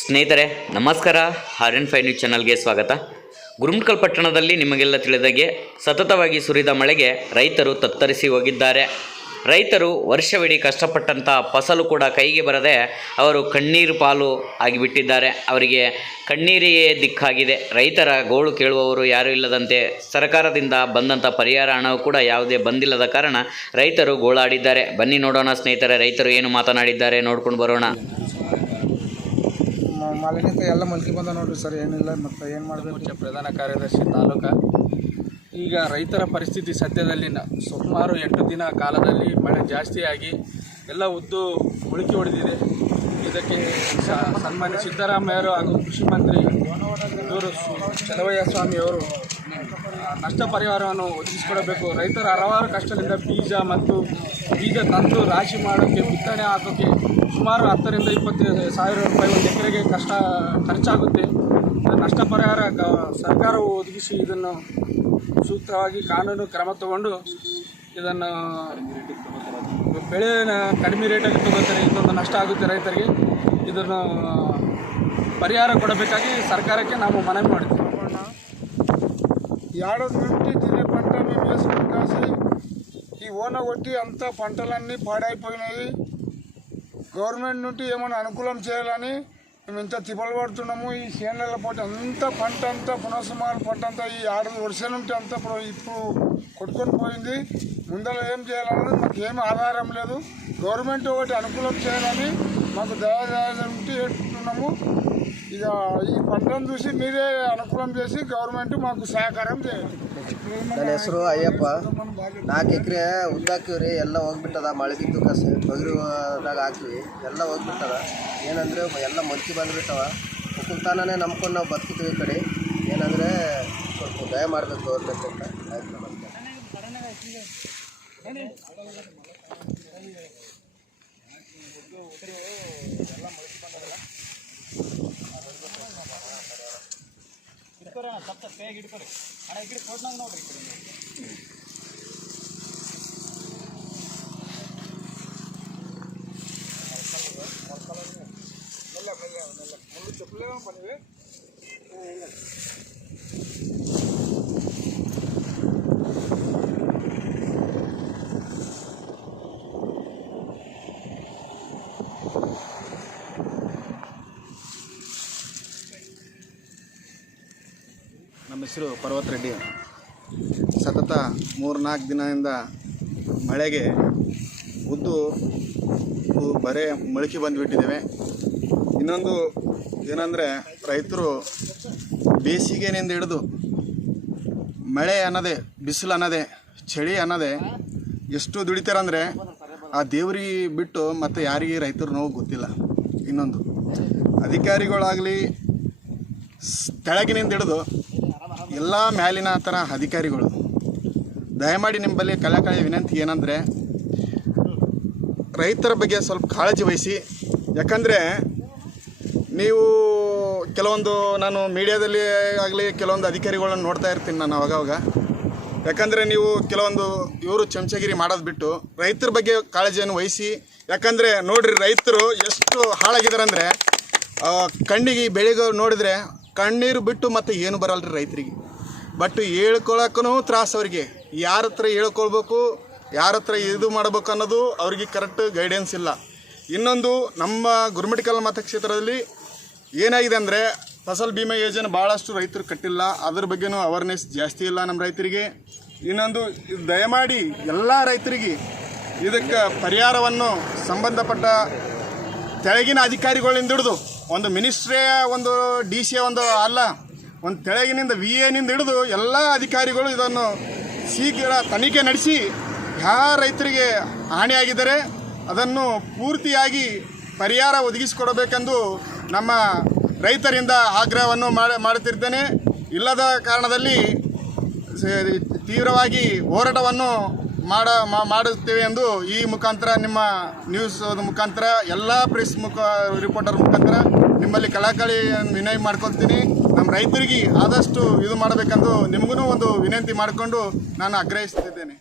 ಸ್ನೇಹಿತರೆ ನಮಸ್ಕಾರ. RN5 news ಚಾನಲ್ಗೆ ಸ್ವಾಗತ. ಗುರುಮಠಕಲ್ ಪಟ್ಟಣದಲ್ಲಿ ನಿಮಗೆಲ್ಲ ತಿಳಿದಾಗೆ ಸತತವಾಗಿ ಸುರಿದ ಮಳೆಗೆ ರೈತರು ತತ್ತರಿಸಿ ಹೋಗಿದ್ದಾರೆ. ರೈತರು ವರ್ಷವಿಡೀ ಕಷ್ಟಪಟ್ಟಂಥ ಫಸಲು ಕೂಡ ಕೈಗೆ ಬರದೆ ಅವರು ಕಣ್ಣೀರು ಪಾಲು ಆಗಿಬಿಟ್ಟಿದ್ದಾರೆ. ಅವರಿಗೆ ಕಣ್ಣೀರಿಯೇ ದಿಕ್ಕಾಗಿದೆ. ರೈತರ ಗೋಳು ಕೇಳುವವರು ಯಾರೂ ಇಲ್ಲದಂತೆ ಸರ್ಕಾರದಿಂದ ಬಂದಂಥ ಪರಿಹಾರ ಹಣವು ಕೂಡ ಯಾವುದೇ ಬಂದಿಲ್ಲದ ಕಾರಣ ರೈತರು ಗೋಳಾಡಿದ್ದಾರೆ. ಬನ್ನಿ ನೋಡೋಣ ಸ್ನೇಹಿತರೆ, ರೈತರು ಏನು ಮಾತನಾಡಿದ್ದಾರೆ ನೋಡ್ಕೊಂಡು ಬರೋಣ. ಮಾಲಿನ್ಯತೆ ಎಲ್ಲ ಮಲ್ಕಿ ಬಂದ ನೋಡ್ರಿ ಸರ್, ಏನಿಲ್ಲ ಮತ್ತು ಏನು ಮಾಡಬೇಕು. ಪ್ರಧಾನ ಕಾರ್ಯದರ್ಶಿ ತಾಲೂಕು. ಈಗ ರೈತರ ಪರಿಸ್ಥಿತಿ ಸದ್ಯದಲ್ಲಿ ಸುಮಾರು 8 ದಿನ ಕಾಲದಲ್ಲಿ ಮಳೆ ಜಾಸ್ತಿಯಾಗಿ ಎಲ್ಲ ಉದ್ದು ಮುಳುಕಿ ಹೊಡೆದಿದೆ. ಇದಕ್ಕೆ ಸನ್ಮಾನ್ಯ ಸಿದ್ದರಾಮಯ್ಯರು ಹಾಗೂ ಕೃಷಿ ಮಂತ್ರಿ ಇವರು ಚಲವಯ್ಯ ಸ್ವಾಮಿಯವರು ನಷ್ಟ ಪರಿಹಾರವನ್ನು ಒದಗಿಸಿಕೊಡಬೇಕು. ರೈತರ ಹಲವಾರು ಕಷ್ಟದಿಂದ ಬೀಜ ತಂದು ರಾಶಿ ಮಾಡೋಕ್ಕೆ, ಬಿತ್ತನೆ ಹಾಕೋಕ್ಕೆ ಸುಮಾರು 10 ರಿಂದ 20 ಸಾವಿರ ರೂಪಾಯಿ ಒಂದು ಎಕರೆಗೆ ಖರ್ಚಾಗುತ್ತೆ. ನಷ್ಟ ಪರಿಹಾರ ಸರ್ಕಾರವು ಒದಗಿಸಿ ಇದನ್ನು ಸೂಕ್ತವಾಗಿ ಕಾನೂನು ಕ್ರಮ ತಗೊಂಡು ಇದನ್ನು ಬೆಳೆನ ಕಡಿಮೆ ರೇಟಾಗಿ ತಗೋತಾರೆ. ಇದೊಂದು ನಷ್ಟ ಆಗುತ್ತೆ ರೈತರಿಗೆ. ಇದನ್ನು ಪರಿಹಾರ ಕೊಡಬೇಕಾಗಿ ಸರ್ಕಾರಕ್ಕೆ ನಾವು ಮನವಿ ಮಾಡ್ತೀವಿ. ఏడాది నుండి తినే పంట మేము వేసుకుని కాసి ఈ ఓన కొట్టి అంతా పంటలన్నీ పాడైపోయినాయి. గవర్నమెంట్ నుండి ఏమైనా అనుకూలం చేయాలని మేము ఇంత తిప్పలు పడుతున్నాము. ఈ చేనుల పోటీ అంతా పంట అంతా పునఃసుమారు పంట అంతా ఈ 6 వర్షాల నుండి అంతా ఇప్పుడు కొట్టుకొని పోయింది. ముందర ఏం చేయాలన్నది మాకు ఏమి ఆధారం లేదు. గవర్నమెంట్ ఒకటి అనుకూలం చేయాలని మాకు దయాదయాలంటే ఏడుతున్నాము. ఇక ఈ పంటను చూసి మీరే అనుకూలం చేసి గవర్నమెంట్ మాకు సహకారం చేయాలి. ನನ್ನ ಹೆಸರು ಅಯ್ಯಪ್ಪ. 4 ಎಕರೆ ಉದ್ದು ಹಾಕಿವ್ರಿ, ಎಲ್ಲ ಹೋಗ್ಬಿಟ್ಟದ. ಮಳೆ ಬಿದ್ದು ತೊಗರಿದಾಗ ಹಾಕಿವಿ, ಎಲ್ಲ ಹೋಗ್ಬಿಟ್ಟದ. ಏನಂದರೆ ಎಲ್ಲ ಮೊಳಕೆ ಬಂದುಬಿಟ್ಟವ. ಒಕ್ಕಲ್ತನನೇ ನಂಬ್ಕೊಂಡು ನಾವು ಬದುಕ್ತೀವಿ. ಈ ಕಡೆ ಏನಂದರೆ ಸ್ವಲ್ಪ ದಯ ಮಾಡಬೇಕು ಗೌರ್ಮೆಂಟ್ ಅಂತ. ಆಯ್ತು, ನಮಸ್ಕಾರ. ನಮ್ಮ ಹೆಸರು ಪರ್ವತ ರೆಡ್ಡಿ. ಸತತ 3-4 ದಿನದಿಂದ ಮಳೆಗೆ ಉದ್ದು ಬರೇ ಮೊಳಕೆ ಬಂದುಬಿಟ್ಟಿದ್ದೇವೆ. ಇನ್ನೊಂದು ಏನಂದರೆ, ರೈತರು ಬೇಸಿಗೆನಿಂದ ಹಿಡಿದು ಮಳೆ ಅನ್ನೋದೇ, ಬಿಸಿಲು ಅನ್ನೋದೇ, ಚಳಿ ಅನ್ನೋದೇ ಎಷ್ಟು ದುಡಿತಾರಂದರೆ ಆ ದೇವ್ರಿಗೆ ಬಿಟ್ಟು ಮತ್ತು ಯಾರಿಗೆ ರೈತರು ನೋವು ಗೊತ್ತಿಲ್ಲ. ಇನ್ನೊಂದು ಅಧಿಕಾರಿಗಳಾಗಲಿ ತೆಳಗಿನಿಂದ ಹಿಡಿದು ಎಲ್ಲ ಮ್ಯಾಲಿನ ಥರ ಅಧಿಕಾರಿಗಳು ದಯಮಾಡಿ ನಿಮ್ಮಲ್ಲಿ ಕಳಕಳಿ ವಿನಂತಿ ಏನಂದರೆ, ರೈತರ ಬಗ್ಗೆ ಸ್ವಲ್ಪ ಕಾಳಜಿ ವಹಿಸಿ. ಯಾಕಂದರೆ ನೀವು ಕೆಲವೊಂದು, ನಾನು ಮೀಡಿಯಾದಲ್ಲಿ ಆಗಲಿ ಕೆಲವೊಂದು ಅಧಿಕಾರಿಗಳನ್ನ ನೋಡ್ತಾ ಇರ್ತೀನಿ ನಾನು ಅವಾಗವಾಗ. ಯಾಕಂದರೆ ನೀವು ಕೆಲವೊಂದು ಇವರು ಚಮಚಗಿರಿ ಮಾಡೋದು ಬಿಟ್ಟು ರೈತರ ಬಗ್ಗೆ ಕಾಳಜಿಯನ್ನು ವಹಿಸಿ. ಯಾಕಂದರೆ ನೋಡಿರಿ, ರೈತರು ಎಷ್ಟು ಹಾಳಾಗಿದ್ದಾರೆ ಅಂದರೆ, ಕಣ್ಣಿಗೆ ಬೆಳೆಗೆ ನೋಡಿದರೆ ಕಣ್ಣೀರು ಬಿಟ್ಟು ಮತ್ತೆ ಏನು ಬರಲ್ರಿ ರೈತರಿಗೆ. ಬಟ್ ಹೇಳ್ಕೊಳಕ್ಕೂ ತ್ರಾಸು ಅವರಿಗೆ. ಯಾರ ಹತ್ರ ಹೇಳ್ಕೊಳ್ಬೇಕು, ಯಾರ ಹತ್ರ ಇದು ಮಾಡಬೇಕು ಅನ್ನೋದು ಅವ್ರಿಗೆ ಕರೆಕ್ಟ್ ಗೈಡೆನ್ಸ್ ಇಲ್ಲ. ಇನ್ನೊಂದು, ನಮ್ಮ ಗುರುಮಠಕಲ್ ಮತಕ್ಷೇತ್ರದಲ್ಲಿ ಏನಾಗಿದೆ ಅಂದರೆ, ಫಸಲ್ ಬಿಮಾ ಯೋಜನೆ ಭಾಳಷ್ಟು ರೈತರು ಕಟ್ಟಿಲ್ಲ. ಅದ್ರ ಬಗ್ಗೆನೂ ಅವೇರ್ನೆಸ್ ಜಾಸ್ತಿ ಇಲ್ಲ ನಮ್ಮ ರೈತರಿಗೆ. ಇನ್ನೊಂದು, ದಯಮಾಡಿ ಎಲ್ಲ ರೈತರಿಗೆ ಇದಕ್ಕೆ ಪರಿಹಾರವನ್ನು ಸಂಬಂಧಪಟ್ಟ ತೆಳಗಿನ ಅಧಿಕಾರಿಗಳಿಂದ ಹಿಡಿದು, ಒಂದು ಮಿನಿಸ್ಟ್ರಿಯ, ಒಂದು DC ಒಂದು ಅಲ್ಲ, ಒಂದು ತೆಳಗಿನಿಂದ VAನಿಂದ ಹಿಡಿದು ಎಲ್ಲ ಅಧಿಕಾರಿಗಳು ಇದನ್ನು ಶೀಘ್ರ ತನಿಖೆ ನಡೆಸಿ ಯಾವ ರೈತರಿಗೆ ಹಾನಿಯಾಗಿದ್ದಾರೆ ಅದನ್ನು ಪೂರ್ತಿಯಾಗಿ ಪರಿಹಾರ ಒದಗಿಸಿಕೊಡಬೇಕೆಂದು ನಮ್ಮ ರೈತರಿಂದ ಆಗ್ರಹವನ್ನು ಮಾಡುತ್ತಿದ್ದೇನೆ. ಇಲ್ಲದ ಕಾರಣದಲ್ಲಿ ತೀವ್ರವಾಗಿ ಹೋರಾಟವನ್ನು ಮಾಡುತ್ತೇವೆ ಎಂದು ಈ ಮುಖಾಂತರ, ನಿಮ್ಮ ನ್ಯೂಸ್ ಮುಖಾಂತರ, ಎಲ್ಲ ಪ್ರೆಸ್ ರಿಪೋರ್ಟರ್ ಮುಖಾಂತರ ನಿಮ್ಮಲ್ಲಿ ಕಳಕಳಿ ವಿನಂತಿ ಮಾಡ್ಕೊಳ್ತೀನಿ. ನಮ್ಮ ರೈತರಿಗೆ ಆದಷ್ಟು ಇದು ಮಾಡಬೇಕೆಂದು ನಿಮಗೂ ಒಂದು ವಿನಂತಿ ಮಾಡಿಕೊಂಡು ನಾನು ಆಗ್ರಹಿಸುತ್ತಿದ್ದೇನೆ.